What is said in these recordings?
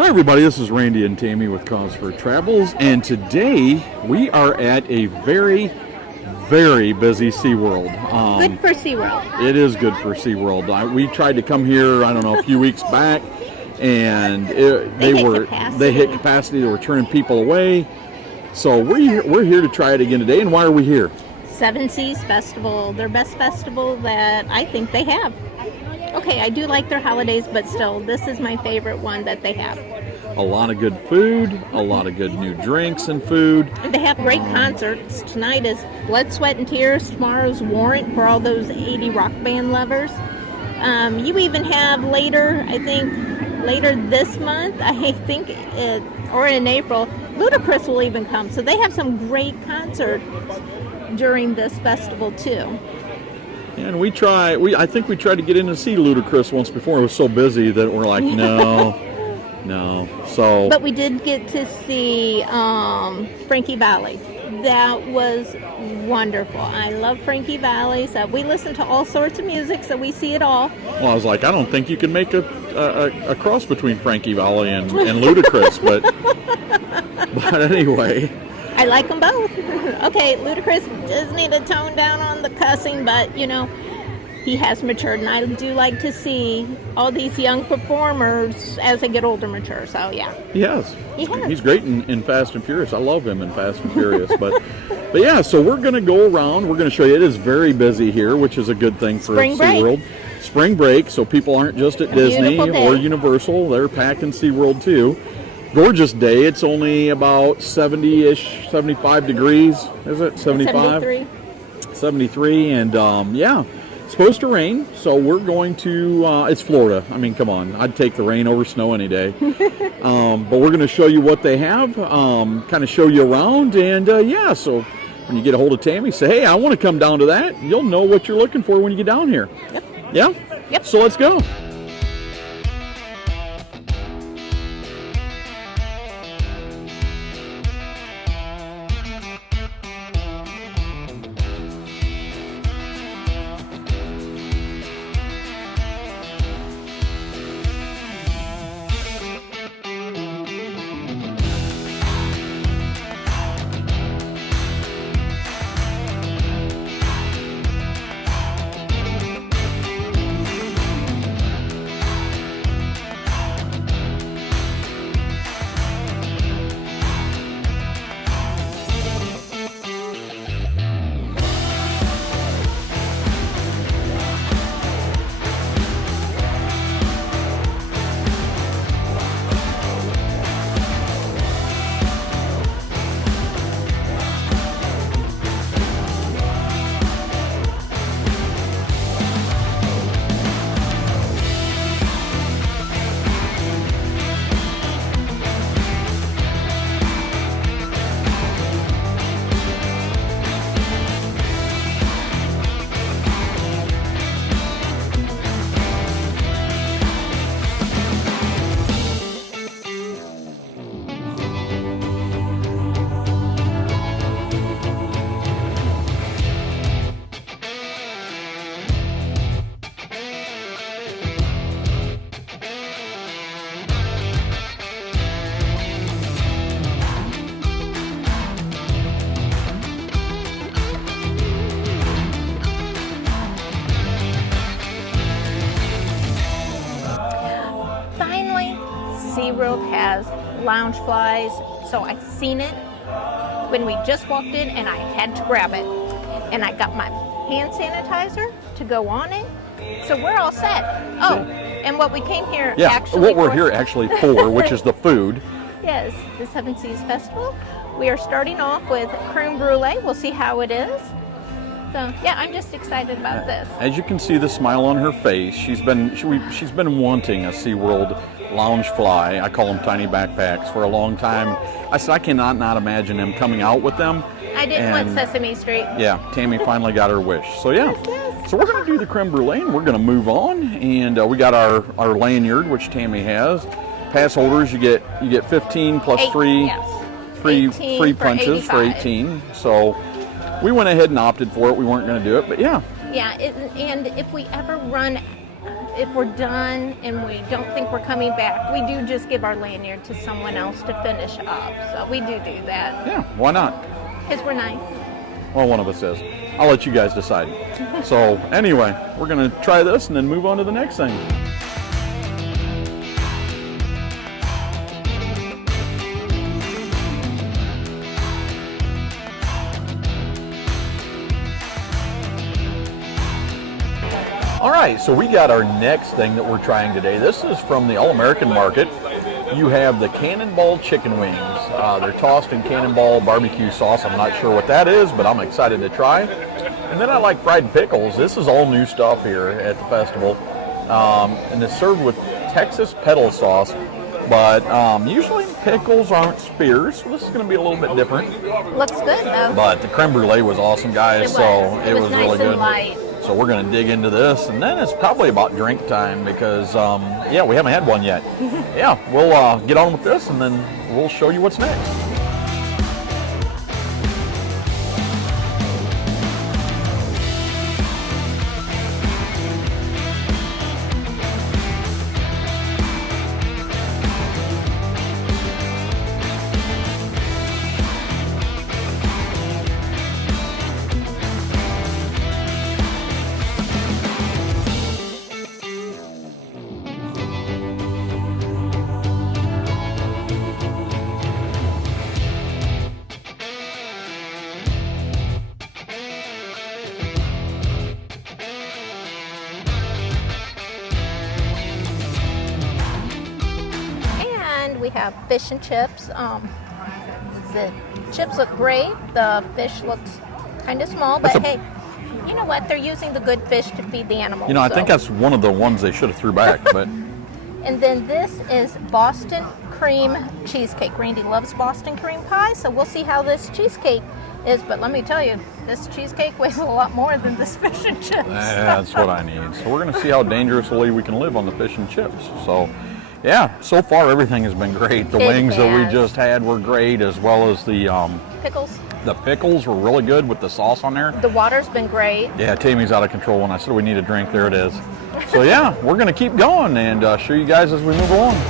So everybody, this is Randy and Tammy with Cause for Travels, and today we are at a very, very busy SeaWorld. Good for SeaWorld. It is good for SeaWorld. We tried to come here, I don't know, a few weeks back, and they hit capacity. They were turning people away. So we're here to try it again today. And why are we here? Seven Seas Festival, their best festival that I think they have. Okay, I do like their holidays, but still, this is my favorite one that they have. A lot of good food, a lot of good new drinks and food. And they have great concerts. Tonight is Blood, Sweat, and Tears. Tomorrow's Warrant for all those 80 rock band lovers. You even have later this month, or in April, Ludacris will even come. So they have some great concerts during this festival too. And I think we tried to get in to see Ludacris once before. It was so busy that we're like, no. So, but we did get to see Frankie Valli. That was wonderful. I love Frankie Valli. So we listen to all sorts of music, so we see it all. Well, I was like, I don't think you can make a cross between Frankie Valli and Ludacris, but anyway. I like them both. Okay, Ludacris does need to tone down on the cussing, but, he has matured, and I do like to see all these young performers as they get older mature, so yeah. He has. He's great in Fast and Furious. I love him in Fast and Furious, but yeah, so we're going to go around. We're going to show you. It is very busy here, which is a good thing for SeaWorld. Spring break, so people aren't just at Disney or Universal. They're packing SeaWorld too. Gorgeous day. It's only about 70-ish, 75 degrees, is it? 75? 73, and yeah, it's supposed to rain, so we're going to, it's Florida. I mean, come on. I'd take the rain over snow any day. But we're going to show you what they have, kind of show you around, and yeah, so when you get a hold of Tammy, say, hey, I want to come down to that. You'll know what you're looking for when you get down here. Yep. Yeah? Yep. So let's go. SeaWorld has Loungeflies, so I've seen it when we just walked in, and I had to grab it. And I got my hand sanitizer to go on it, so we're all set. Oh, and what we came here here actually for, which is the food. Yes, the Seven Seas Festival. We are starting off with creme brulee. We'll see how it is. So yeah, I'm just excited about this. As you can see the smile on her face, she's been wanting a SeaWorld Loungefly. I call them tiny backpacks for a long time. I said I cannot not imagine them coming out with them. I didn't want Sesame Street. Yeah, Tammy finally got her wish. So yeah, so we're going to do the creme brulee, and we're going to move on. And we got our lanyard, which Tammy has. Pass holders, you get 15 plus free punches for 18. So we went ahead and opted for it. We weren't going to do it, but yeah. Yeah, and if we ever run, if we're done and we don't think we're coming back, we do just give our lanyard to someone else to finish up. So we do that. Yeah, why not? Because we're nice. Well, one of us is. I'll let you guys decide. So anyway, we're going to try this and then move on to the next thing. All right, so we got our next thing that we're trying today. This is from the All-American Market. You have the Cannonball chicken wings. They're tossed in Cannonball barbecue sauce. I'm not sure what that is, but I'm excited to try. And then I like fried pickles. This is all new stuff here at the festival. And it's served with Texas pedal sauce. But usually pickles aren't spears, so this is going to be a little bit different. Looks good, though. But the creme brulee was awesome, guys. It was nice really good. And light. So we're going to dig into this, and then it's probably about drink time because, yeah, we haven't had one yet. Yeah, we'll get on with this, and then we'll show you what's next. We have fish and chips. The chips look great. The fish looks kind of small, but hey, you know what? They're using the good fish to feed the animals. You know, I think that's one of the ones they should have threw back. But and then this is Boston cream cheesecake. Randy loves Boston cream pie, so we'll see how this cheesecake is. But let me tell you, this cheesecake weighs a lot more than this fish and chips. That's what I need. So we're going to see how dangerously we can live on the fish and chips. So. Yeah, so far everything has been great. The wings that we just had were great, as well as the pickles. The pickles were really good with the sauce on there. The water's been great. Yeah, Tammy's out of control. When I said we need a drink, there it is. So yeah, we're going to keep going and show you guys as we move along.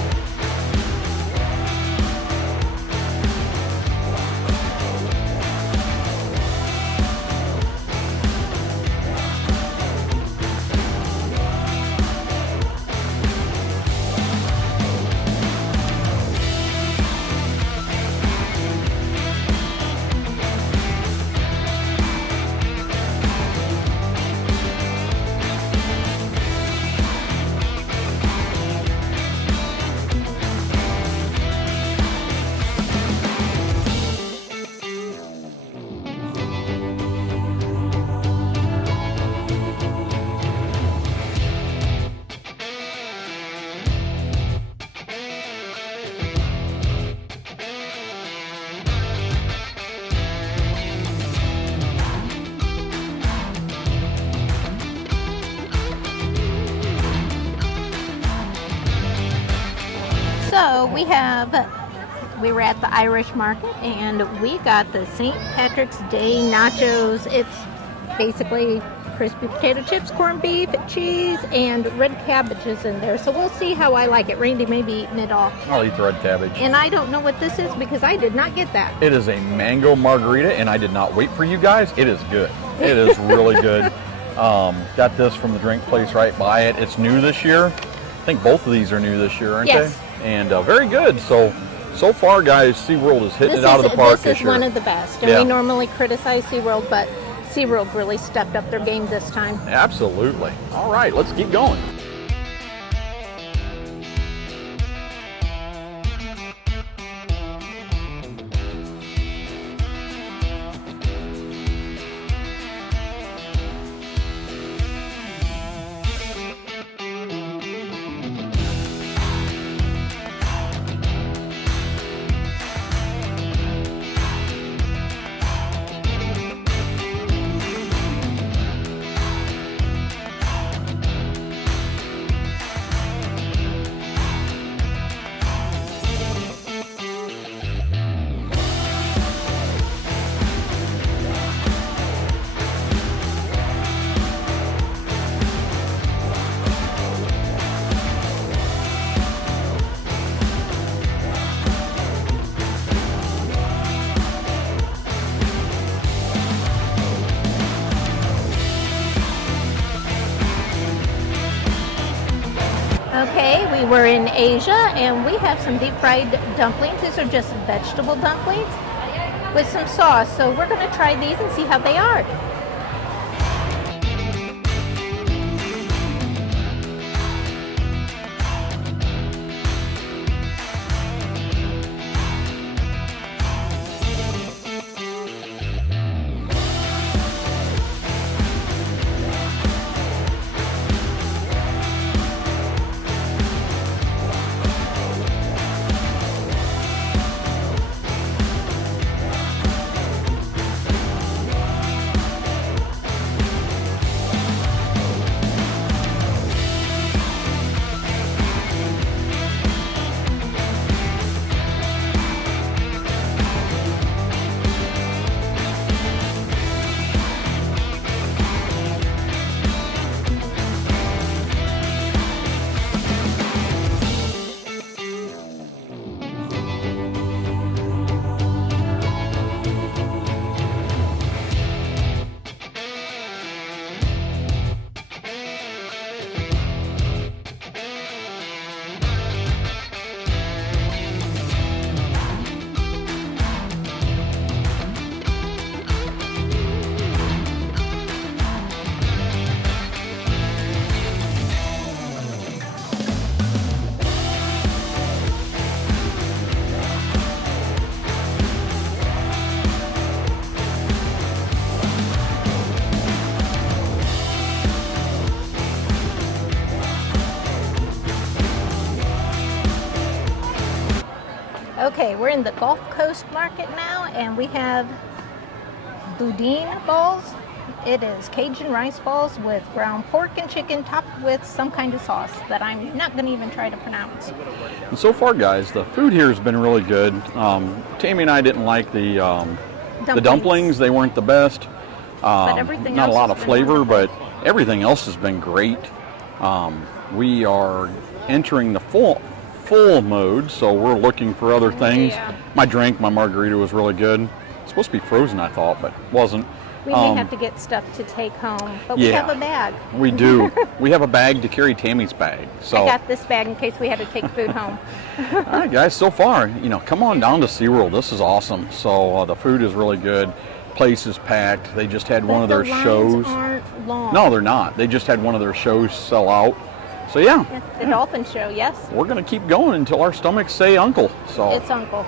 So we were at the Irish market and we got the St. Patrick's Day nachos. It's basically crispy potato chips, corned beef, cheese, and red cabbages in there. So we'll see how I like it. Randy may be eating it all. I'll eat the red cabbage. And I don't know what this is because I did not get that. It is a mango margarita, and I did not wait for you guys. It is good. It is really good. Got this from the drink place right by it. It's new this year. I think both of these are new this year, aren't yes. they? And very good. So far, guys, SeaWorld is hitting it out of the park this year. This is one of the best. And we normally criticize SeaWorld, but SeaWorld really stepped up their game this time. Absolutely. All right, let's keep going. we're in Asia, and we have some deep fried dumplings. These are just vegetable dumplings with some sauce. So we're going to try these and see how they are. Okay, we're in the Gulf Coast Market now, and we have boudin balls. It is Cajun rice balls with ground pork and chicken topped with some kind of sauce that I'm not going to even try to pronounce. And so far, guys, the food here has been really good. Tammy and I didn't like the dumplings. They weren't the best. But everything not else a lot has of been flavor, wonderful. but everything else has been great. We are entering the full mode, so we're looking for other things. Yeah. My margarita was really good. It's supposed to be frozen, I thought, but wasn't. We may have to get stuff to take home, but we Yeah. have a bag. We do. We have a bag to carry Tammy's bag. So, I got this bag in case we had to take food home. all right, guys. So far, come on down to SeaWorld. This is awesome. So the food is really good. Place is packed. They just had one of their shows. Aren't long. No, they're not. They just had one of their shows sell out. So yeah, The dolphin show, yes. we're gonna keep going until our stomachs say uncle. So It's Uncle.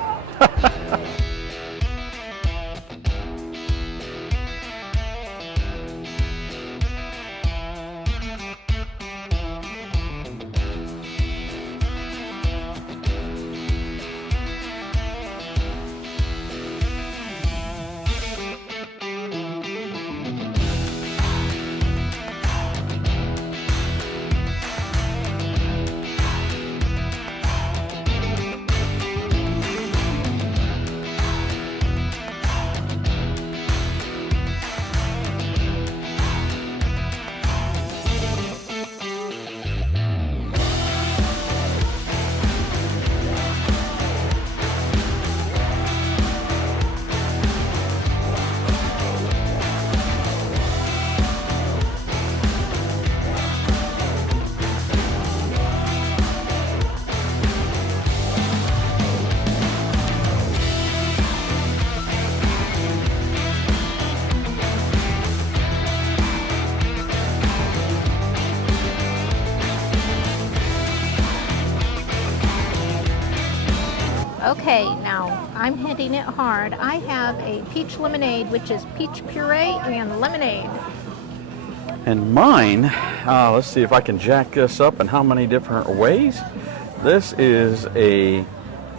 Okay, now I'm hitting it hard. I have a peach lemonade, which is peach puree and lemonade. And mine, let's see if I can jack this up in how many different ways. This is a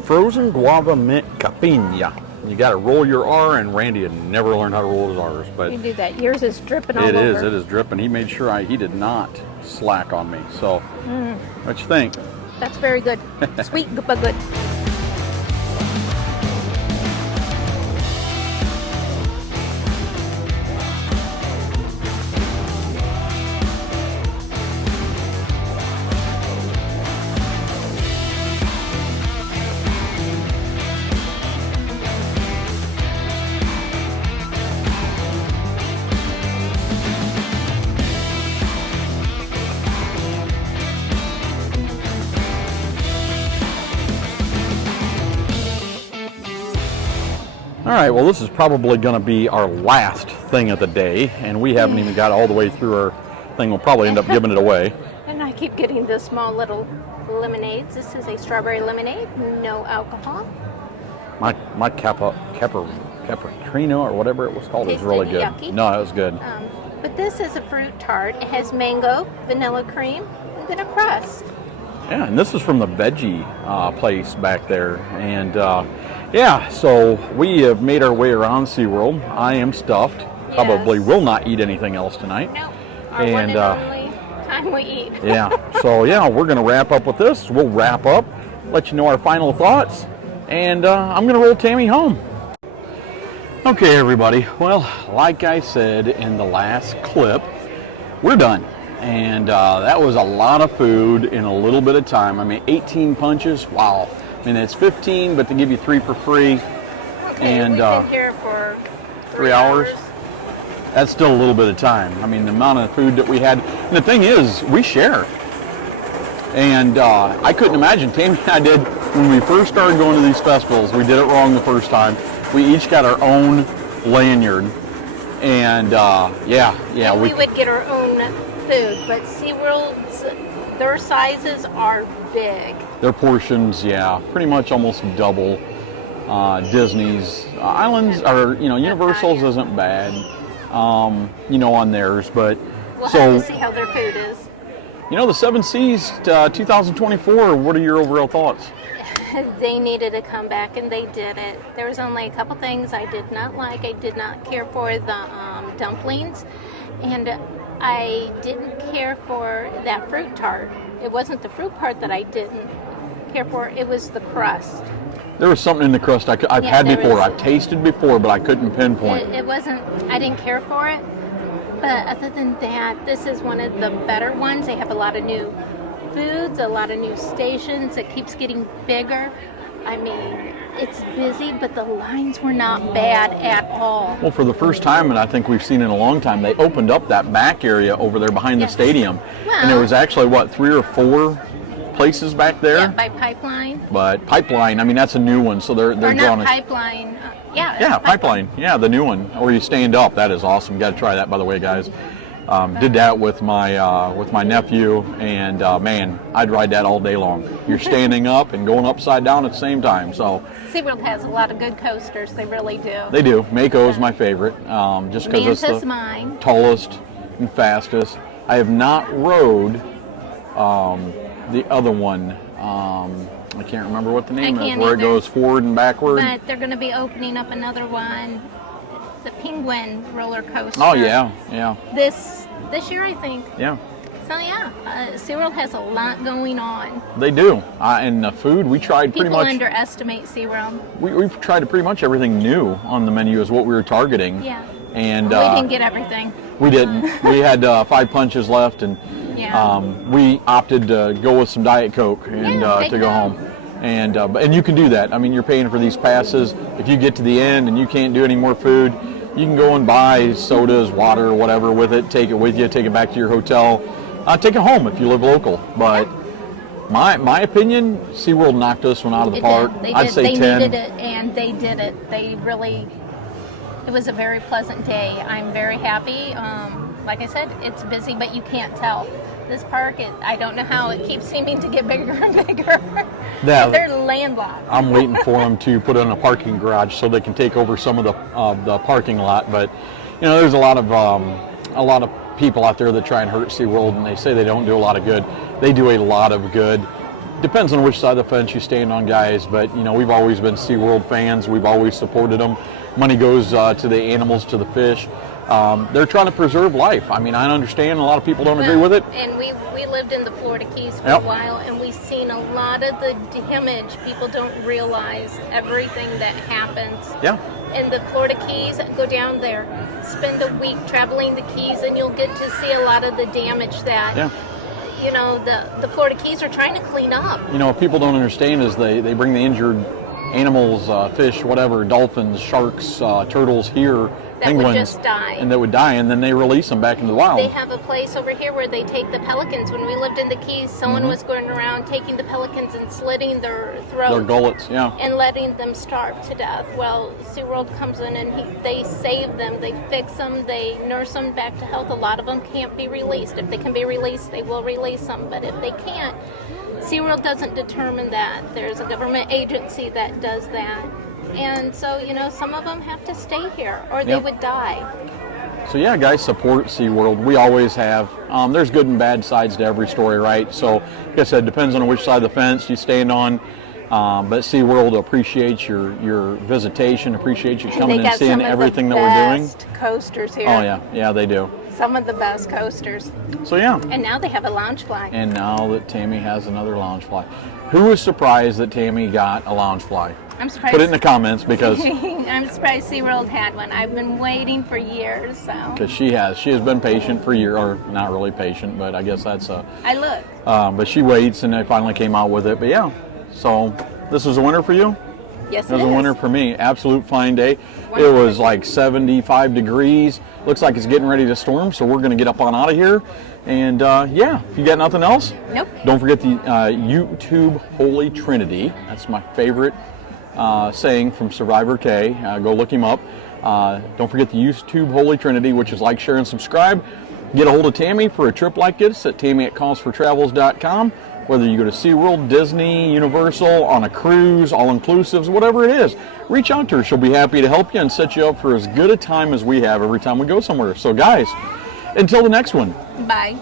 frozen guava mint capina. You got to roll your R, and Randy had never learned how to roll his R's, but You do that. Yours is dripping all it over. is dripping. He made sure he did not slack on me. So, what you think? That's very good. Sweet but good. right, well, this is probably going to be our last thing of the day, and we haven't even got all the way through our thing. We'll probably end up giving it away. And I keep getting the small little lemonades. This is a strawberry lemonade, no alcohol. My cappuccino or whatever it was called was really good. Yucky. No, it was good. But this is a fruit tart. It has mango, vanilla cream, and then a crust. Yeah, and this is from the veggie place back there. And yeah, so we have made our way around SeaWorld. I am stuffed. Yes. Probably will not eat anything else tonight. No, our one and only time we eat. Yeah, so yeah, we're going to wrap up with this. We'll wrap up, let you know our final thoughts, and I'm going to roll Tammy home. Okay, everybody. Well, like I said in the last clip, we're done. And that was a lot of food in a little bit of time. I mean, 18 punches, wow. I mean, it's 15, but they give you 3 for free. Okay, and we've been here for 3 hours. That's still a little bit of time. I mean, the amount of food that we had. And the thing is, we share. And I couldn't imagine, Tammy and I did, when we first started going to these festivals, we did it wrong the first time. We each got our own lanyard. And and we would get our own food, but SeaWorld's, their sizes are big. Their portions, yeah, pretty much almost double Disney's. Islands are, Universal's isn't bad, on theirs, but we'll have to see how their food is. The Seven Seas 2024, what are your overall thoughts? They needed to come back, and they did it. There was only a couple things I did not like. I did not care for the dumplings, and I didn't care for that fruit tart. It wasn't the fruit part that I didn't care for. It was the crust. There was something in the crust I've had before. I've tasted before, but I couldn't pinpoint. It wasn't, I didn't care for it. But other than that, this is one of the better ones. They have a lot of new foods, a lot of new stations. It keeps getting bigger. I mean, it's busy, but the lines were not bad at all. Well, for the first time, and I think we've seen in a long time, they opened up that back area over there behind the stadium. Well, and there was actually, 3 or 4 places back there? Yeah, by Pipeline. But Pipeline, I mean, that's a new one, so they're or drawing not Pipeline. Yeah, Pipeline. Yeah, the new one. Or you stand up. That is awesome. Got to try that, by the way, guys. Did that with my nephew, and man, I'd ride that all day long. You're standing up and going upside down at the same time. So SeaWorld has a lot of good coasters. They really do. They do. Mako is my favorite, just because it's the mine. tallest and fastest. I have not rode the other one. I can't remember what the name is, where it goes forward and backward. But they're going to be opening up another one. The Penguin roller coaster. Oh yeah. This year, I think. Yeah. So yeah, SeaWorld has a lot going on. They do, and the food we tried pretty much. People underestimate SeaWorld. We've tried pretty much everything new on the menu is what we were targeting. Yeah. And we didn't get everything. We didn't. We had 5 punches left, and we opted to go with some Diet Coke and to go home. And you can do that. I mean, you're paying for these passes. If you get to the end and you can't do any more food, you can go and buy sodas, water, whatever with it. Take it with you. Take it back to your hotel. Take it home if you live local. But my opinion, SeaWorld knocked this one out of the park. I'd say 10. They needed it, and they did it. They really. It was a very pleasant day. I'm very happy. Like I said, it's busy, but you can't tell. This park, I don't know how it keeps seeming to get bigger and bigger. Yeah, they're landlocked. I'm waiting for them to put in a parking garage so they can take over some of the parking lot. But there's a lot of people out there that try and hurt SeaWorld, and they say they don't do a lot of good. They do a lot of good. Depends on which side of the fence you stand on, guys. But we've always been SeaWorld fans. We've always supported them. Money goes to the animals, to the fish. They're trying to preserve life. I mean, I understand a lot of people don't agree with it. And we lived in the Florida Keys for a while, and we've seen a lot of the damage. People don't realize everything that happens. Yeah. In the Florida Keys, go down there, spend a week traveling the Keys, and you'll get to see a lot of the damage that the Florida Keys are trying to clean up. What people don't understand is they bring the injured animals, fish, whatever, dolphins, sharks, turtles here, penguins, would just die. and that would die, and then they release them back into the wild. They have a place over here where they take the pelicans. When we lived in the Keys, someone was going around taking the pelicans and slitting their throats. Their gullets, yeah. And letting them starve to death. Well, SeaWorld comes in and they save them, they fix them, they nurse them back to health. A lot of them can't be released. If they can be released, they will release them. But if they can't, SeaWorld doesn't determine that. There's a government agency that does that. And so, some of them have to stay here or they would die. So yeah, guys, support SeaWorld. We always have. There's good and bad sides to every story, right? So, like I said, depends on which side of the fence you stand on. But SeaWorld appreciates your visitation, appreciates you coming and seeing everything that we're doing. Coasters here. Oh yeah, they do. Some of the best coasters. So yeah. And now they have a Loungefly. And now that Tammy has another Loungefly. Who was surprised that Tammy got a Loungefly? I'm surprised. Put it in the comments because I'm surprised SeaWorld had one. I've been waiting for years, so. Because she has been patient for years, or not really patient, but I guess that's a. I look. But she waits, and they finally came out with it. But yeah, so this was a winner for you. Yes, it was a winner for me. Absolute fine day. It was like 75 degrees. Looks like it's getting ready to storm, so we're going to get up on out of here. And yeah, if you got nothing else, nope. Don't forget the YouTube Holy Trinity. That's my favorite saying from Survivor K. Go look him up. Don't forget the YouTube Holy Trinity, which is like, share, and subscribe. Get a hold of Tammy for a trip like this at tammy@callsfortravels.com. Whether you go to SeaWorld, Disney, Universal, on a cruise, all-inclusives, whatever it is, reach out to her. She'll be happy to help you and set you up for as good a time as we have every time we go somewhere. So guys, until the next one. Bye.